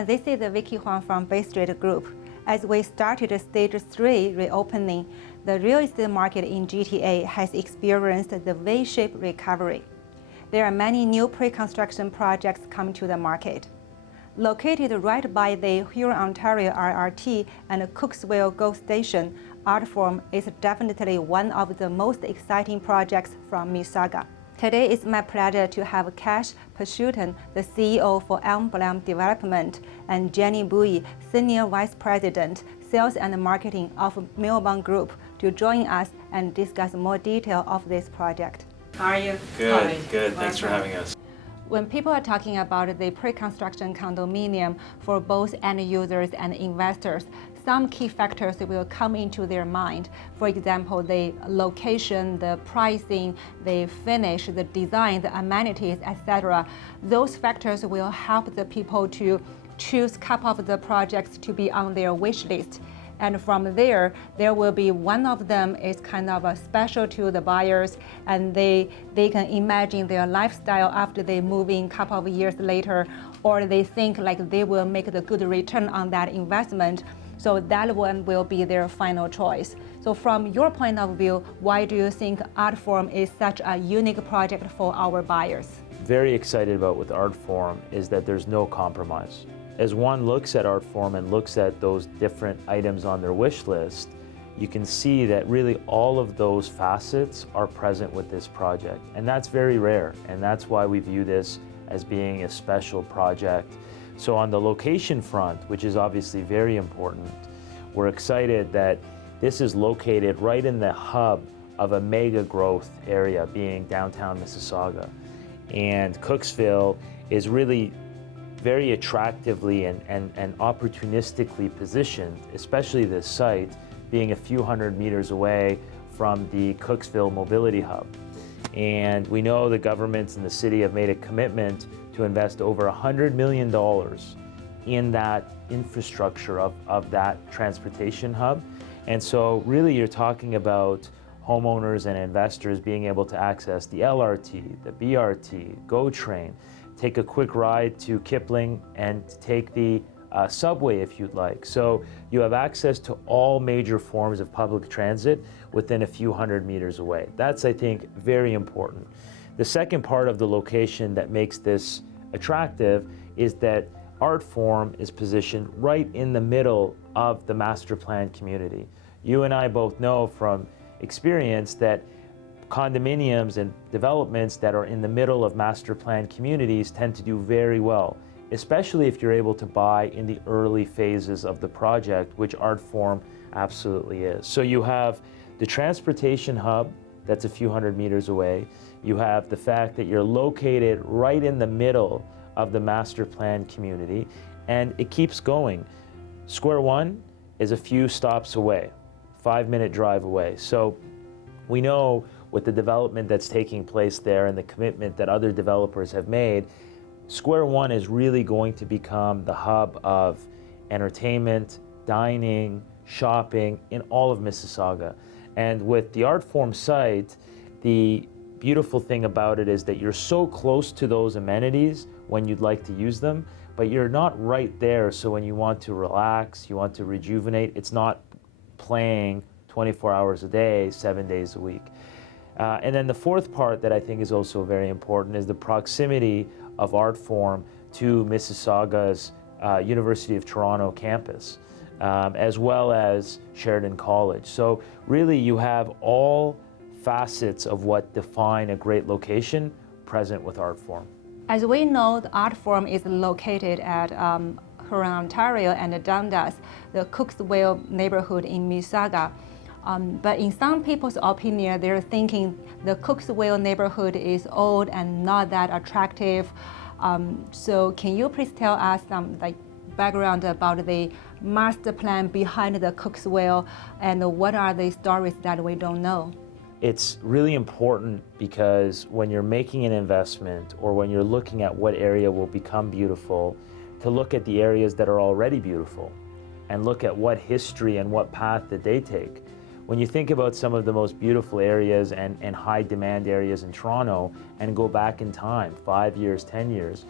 everyone, this is Vicky Huang from Bay Street Group. As we started Stage 3 reopening, the real estate market in GTA has experienced the V-shaped recovery. There are many new pre-construction projects coming to the market. Located right by the Huron, Ontario RRT and Cooksville GO Station, Artform is definitely one of the most exciting projects from Mississauga. Today it's my pleasure to have Cash Pashutan, the CEO for Emblem Development, and Jenny Bui, Senior Vice President, Sales and Marketing of Milbank Group, to join us and discuss more detail of this project. How are you? Good, good. Thanks for having us. When people are talking about the pre-construction condominium for both end users and investors, some key factors will come into their mind. For example, the location, the pricing, the finish, the design, the amenities, etc. Those factors will help the people to choose a couple of the projects to be on their wish list. And from there will be one of them is kind of a special to the buyers, and they can imagine their lifestyle after they move in a couple of years later, or they think like they will make the good return on that investment. So that one will be their final choice. So from your point of view, why do you think Artform is such a unique project for our buyers? Very excited about with Artform is that there's no compromise. As one looks at Artform and looks at those different items on their wish list, you can see that really all of those facets are present with this project. And that's very rare, and that's why we view this as being a special project. So on the location front, which is obviously very important, we're excited that this is located right in the hub of a mega growth area, being downtown Mississauga. And Cooksville is really very attractively and opportunistically positioned, especially this site being a few hundred meters away from the Cooksville mobility hub. And we know the governments and the city have made a commitment to invest over $100 million in that infrastructure of that transportation hub. And so really you're talking about homeowners and investors being able to access the LRT, the BRT, GO train, take a quick ride to Kipling, and take the subway if you'd like. So you have access to all major forms of public transit within a few hundred meters away. That's, I think, very important. The second part of the location that makes this attractive is that Artform is positioned right in the middle of the master plan community. You and I both know from experience that condominiums and developments that are in the middle of master plan communities tend to do very well, especially if you're able to buy in the early phases of the project, which Artform absolutely is. So you have the transportation hub that's a few hundred meters away. You have the fact that you're located right in the middle of the master plan community, and it keeps going. Square One is a few stops away, 5-minute drive away. So we know with the development that's taking place there and the commitment that other developers have made, Square One is really going to become the hub of entertainment, dining, shopping in all of Mississauga. And with the Artform site, the beautiful thing about it is that you're so close to those amenities when you'd like to use them, but you're not right there. So when you want to relax, you want to rejuvenate, it's not playing 24 hours a day, 7 days a week. And then the fourth part that I think is also very important is the proximity of Artform to Mississauga's University of Toronto campus, as well as Sheridan College. So really you have all facets of what define a great location present with Artform. As we know, the Artform is located at Huron, Ontario and Dundas, the Cooksville neighborhood in Mississauga. But in some people's opinion, they're thinking the Cooksville neighborhood is old and not that attractive. So can you please tell us some background about the master plan behind the Cooksville, and what are the stories that we don't know? It's really important because when you're making an investment or when you're looking at what area will become beautiful, to look at the areas that are already beautiful and look at what history and what path that they take. When you think about some of the most beautiful areas and high demand areas in Toronto and go back in time, 5 years, 10 years,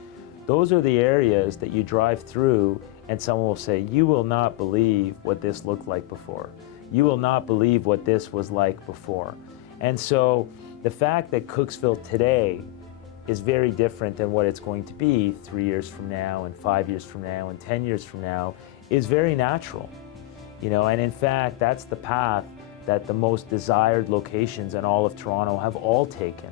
Those are the areas that you drive through and someone will say, you will not believe what this looked like before. You will not believe what this was like before. And so the fact that Cooksville today is very different than what it's going to be 3 years from now and 5 years from now and 10 years from now is very natural. And in fact, that's the path that the most desired locations in all of Toronto have all taken.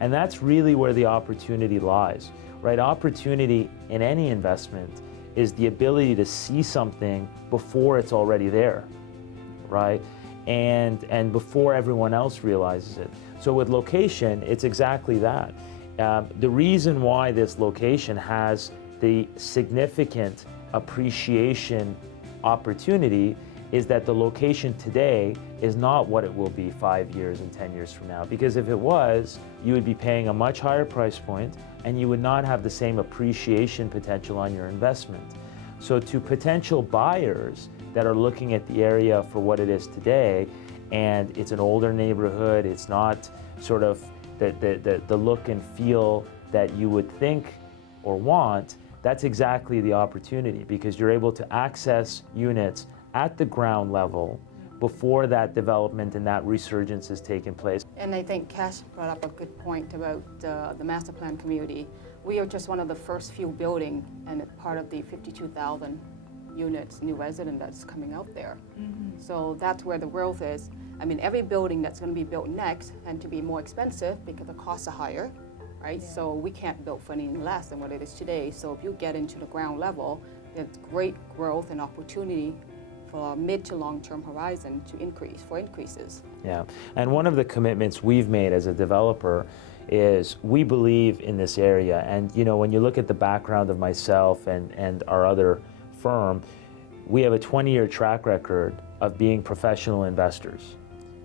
And that's really where the opportunity lies, right? Opportunity in any investment is the ability to see something before it's already there, right? And before everyone else realizes it. So with location, it's exactly that. The reason why this location has the significant appreciation opportunity is that the location today is not what it will be 5 years and 10 years from now. Because if it was, you would be paying a much higher price point and you would not have the same appreciation potential on your investment. So to potential buyers that are looking at the area for what it is today, and it's an older neighborhood, it's not sort of the look and feel that you would think or want, that's exactly the opportunity, because you're able to access units at the ground level before that development and that resurgence has taken place. And I think Cash brought up a good point about the master plan community. We are just one of the first few building and part of the 52,000 units new resident that's coming out there. Mm-hmm. So that's where the growth is. I mean, every building that's going to be built next and to be more expensive because the costs are higher, right? Yeah. So we can't build for anything less than what it is today. So if you get into the ground level, there's great growth and opportunity for a mid to long-term horizon to increases. Yeah, and one of the commitments we've made as a developer is we believe in this area. And when you look at the background of myself and our other firm, we have a 20-year track record of being professional investors.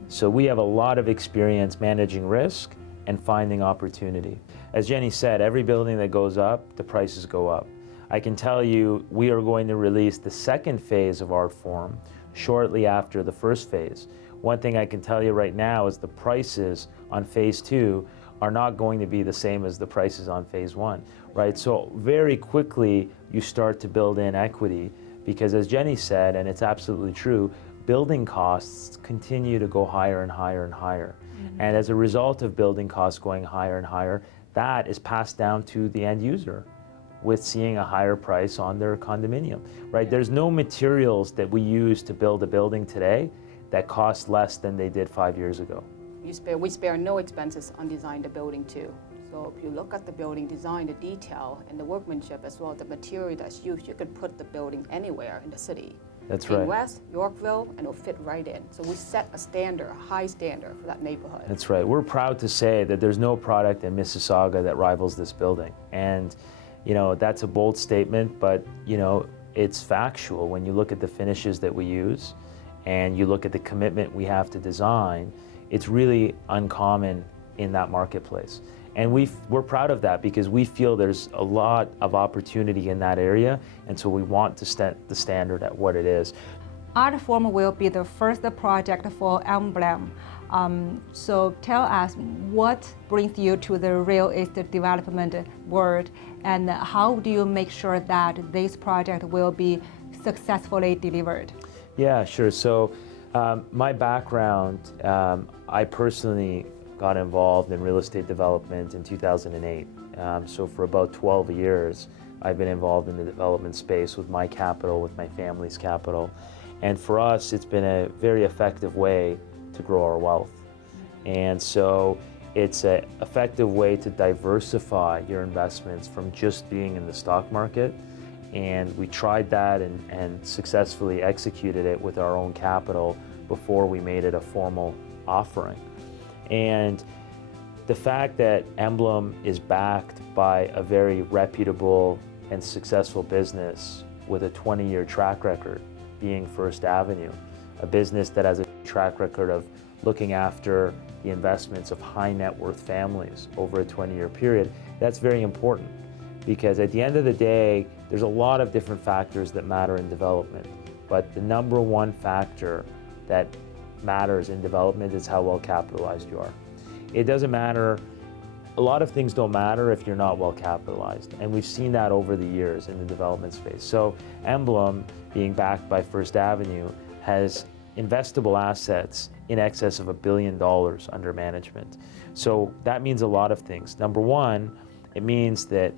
So we have a lot of experience managing risk and finding opportunity. As Jenny said, every building that goes up, the prices go up. I can tell you we are going to release the second phase of Artform shortly after the first phase. One thing I can tell you right now is the prices on phase 2 are not going to be the same as the prices on phase 1, right? So very quickly you start to build in equity because, as Jenny said, and it's absolutely true, building costs continue to go higher and higher and higher. Mm-hmm. And as a result of building costs going higher and higher, that is passed down to the end user with seeing a higher price on their condominium, right? There's no materials that we use to build a building today that cost less than they did 5 years ago. We spare no expenses on designing the building too. So if you look at the building design, the detail and the workmanship as well as the material that's used, you could put the building anywhere in the city. That's right. In West, Yorkville, and it'll fit right in. So we set a standard, a high standard for that neighborhood. That's right. We're proud to say that there's no product in Mississauga that rivals this building. And that's a bold statement, but it's factual. When you look at the finishes that we use and you look at the commitment we have to design, it's really uncommon in that marketplace. And we're proud of that because we feel there's a lot of opportunity in that area, and so we want to set the standard at what it is. Artform will be the first project for Emblem. So tell us what brings you to the real estate development world, and how do you make sure that this project will be successfully delivered? Yeah, sure. So my background, I personally got involved in real estate development in 2008. So for about 12 years, I've been involved in the development space with my capital, with my family's capital. And for us, it's been a very effective way to grow our wealth. And so it's an effective way to diversify your investments from just being in the stock market. And we tried that and successfully executed it with our own capital before we made it a formal offering. And the fact that Emblem is backed by a very reputable and successful business with a 20-year track record, being First Avenue, a business that has a track record of looking after the investments of high net worth families over a 20-year period, that's very important. Because at the end of the day, there's a lot of different factors that matter in development. But the number one factor that matters in development is how well capitalized you are. It doesn't matter a lot of things don't matter if you're not well capitalized, and we've seen that over the years in the development space. So Emblem, being backed by First Avenue, has investable assets in excess of $1 billion under management. So that means a lot of things. Number one, it means that,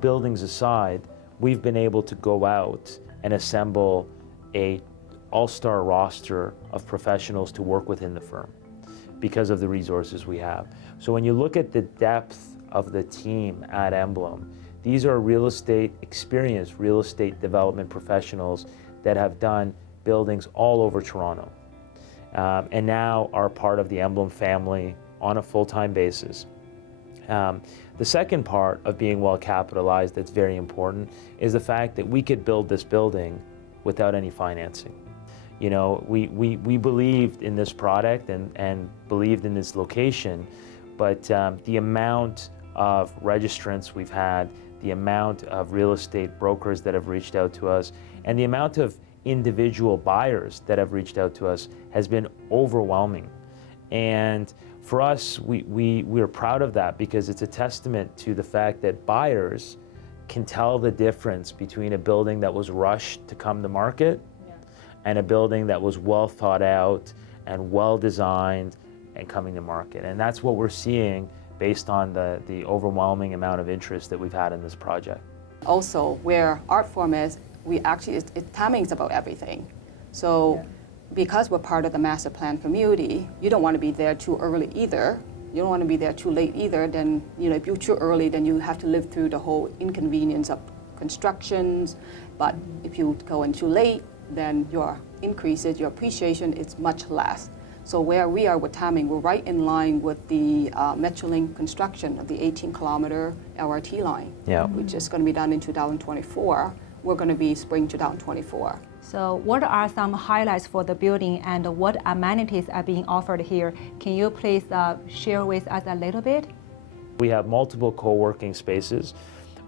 buildings aside, we've been able to go out and assemble a all-star roster of professionals to work within the firm because of the resources we have. So when you look at the depth of the team at Emblem, these are experienced real estate development professionals that have done buildings all over Toronto, and now are part of the Emblem family on a full-time basis. The second part of being well capitalized that's very important is the fact that we could build this building without any financing. We believed in this product and believed in this location, but the amount of registrants we've had, the amount of real estate brokers that have reached out to us, and the amount of individual buyers that have reached out to us has been overwhelming. And for us, we're proud of that because it's a testament to the fact that buyers can tell the difference between a building that was rushed to come to market and a building that was well thought out and well designed and coming to market. And that's what we're seeing based on the overwhelming amount of interest that we've had in this project. Also, where Artform is, timing is about everything. So because we're part of the master plan community, you don't want to be there too early either. You don't want to be there too late either. Then, if you're too early, then you have to live through the whole inconvenience of constructions. But if you go in too late, then your increases, your appreciation is much less. So where we are with timing, we're right in line with the Metrolink construction of the 18-kilometer LRT line, which is going to be done in 2024. We're going to be spring 2024. So what are some highlights for the building and what amenities are being offered here? Can you please share with us a little bit? We have multiple co-working spaces.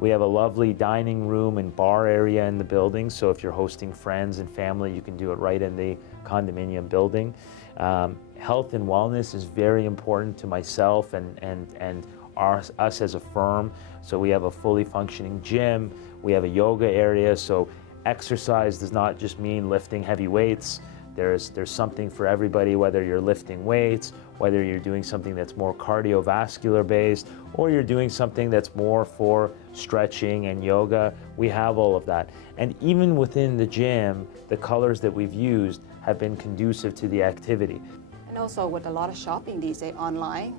We have a lovely dining room and bar area in the building, so if you're hosting friends and family, you can do it right in the condominium building. Health and wellness is very important to myself and us as a firm. So we have a fully functioning gym, we have a yoga area, so exercise does not just mean lifting heavy weights. There's something for everybody, whether you're lifting weights, whether you're doing something that's more cardiovascular based, or you're doing something that's more for stretching and yoga. We have all of that. And even within the gym, the colors that we've used have been conducive to the activity. And also with a lot of shopping these days online,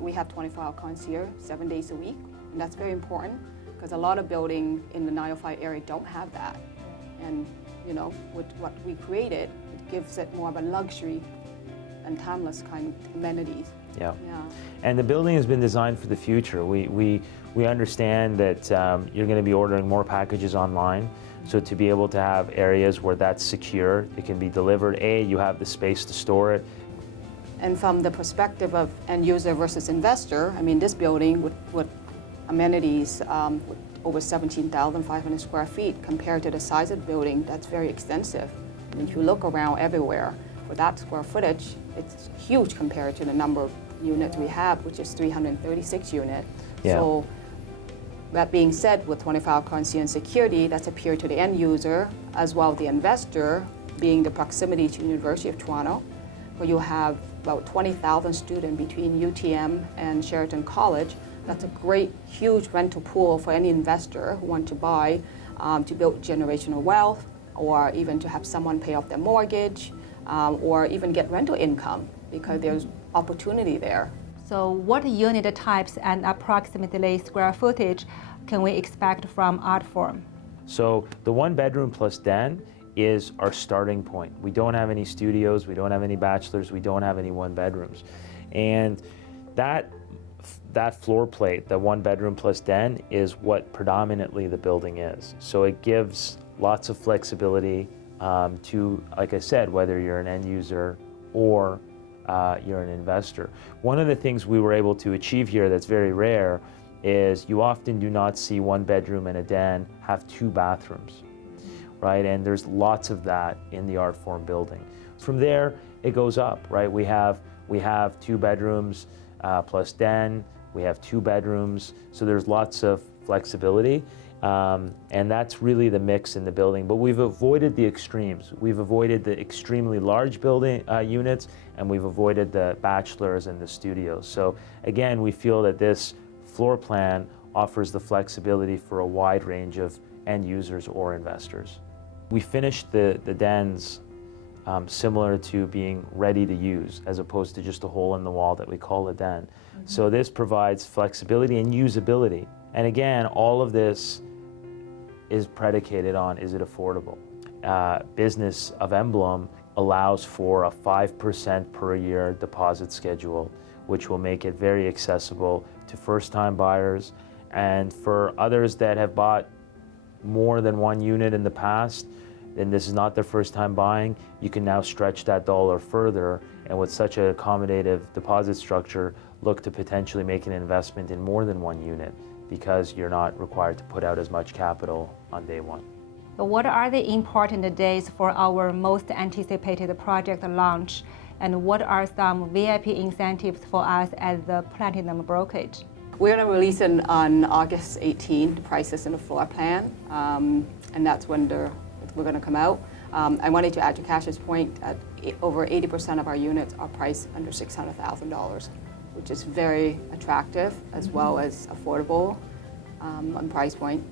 we have 24-hour concierge 7 days a week, and that's very important because a lot of buildings in the 905 area don't have that. And with what we created, it gives it more of a luxury and timeless kind of amenities. Yeah. And the building has been designed for the future. We understand that you're going to be ordering more packages online. So to be able to have areas where that's secure, it can be delivered. You have the space to store it. And from the perspective of end user versus investor, this building with amenities with over 17,500 square feet compared to the size of the building, that's very extensive. And if you look around everywhere, for that square footage, it's huge compared to the number of units we have, which is 336 units. Yeah. So that being said, with 24-hour concierge and security, that's appeared to the end user as well as the investor, being the proximity to the University of Toronto, where you have about 20,000 students between UTM and Sheraton College. That's a great, huge rental pool for any investor who want to buy to build generational wealth, or even to have someone pay off their mortgage, or even get rental income, because there's opportunity there. So what unit types and approximately square footage can we expect from Artform? So the 1 bedroom plus den is our starting point. We don't have any studios, we don't have any bachelors, we don't have any 1 bedrooms. And that floor plate, the 1 bedroom plus den, is what predominantly the building is. So it gives lots of flexibility to, like I said, whether you're an end user or you're an investor. One of the things we were able to achieve here that's very rare is you often do not see 1 bedroom and a den have 2 bathrooms, right? And there's lots of that in the Artform building. From there, it goes up, right? We have 2 bedrooms plus den. We have 2 bedrooms, so there's lots of flexibility. And that's really the mix in the building. But we've avoided the extremes. We've avoided the extremely large building units, and we've avoided the bachelors and the studios. So again, we feel that this floor plan offers the flexibility for a wide range of end users or investors. We finished the dens similar to being ready to use, as opposed to just a hole in the wall that we call a den. So this provides flexibility and usability. And again, all of this is predicated on, is it affordable? Business of Emblem allows for a 5% per year deposit schedule, which will make it very accessible to first-time buyers. And for others that have bought more than 1 unit in the past, and this is not their first time buying, you can now stretch that dollar further, and with such an accommodative deposit structure, look to potentially make an investment in more than 1 unit, because you're not required to put out as much capital on day 1. What are the important days for our most anticipated project launch, and what are some VIP incentives for us as the Platinum Brokerage? We're going to release it on August 18, the prices and the floor plan, and that's when we're going to come out. I wanted to add to Kash's point that over 80% of our units are priced under $600,000, which is very attractive as well as affordable on price point.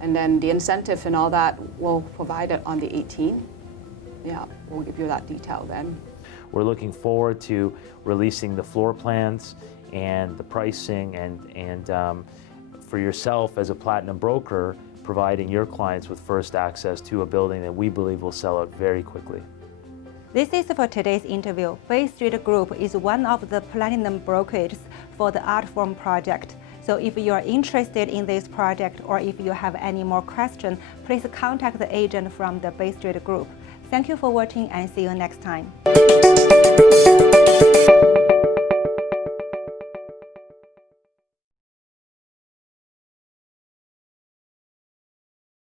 And then the incentive and all that, we'll provide it on the 18th. Yeah, we'll give you that detail then. We're looking forward to releasing the floor plans and the pricing, and for yourself as a Platinum broker, providing your clients with first access to a building that we believe will sell out very quickly. This is for today's interview. Bay Street Group is one of the Platinum brokerages for the Artform project. So if you are interested in this project, or if you have any more questions, please contact the agent from the Bay Street Group. Thank you for watching, and see you next time.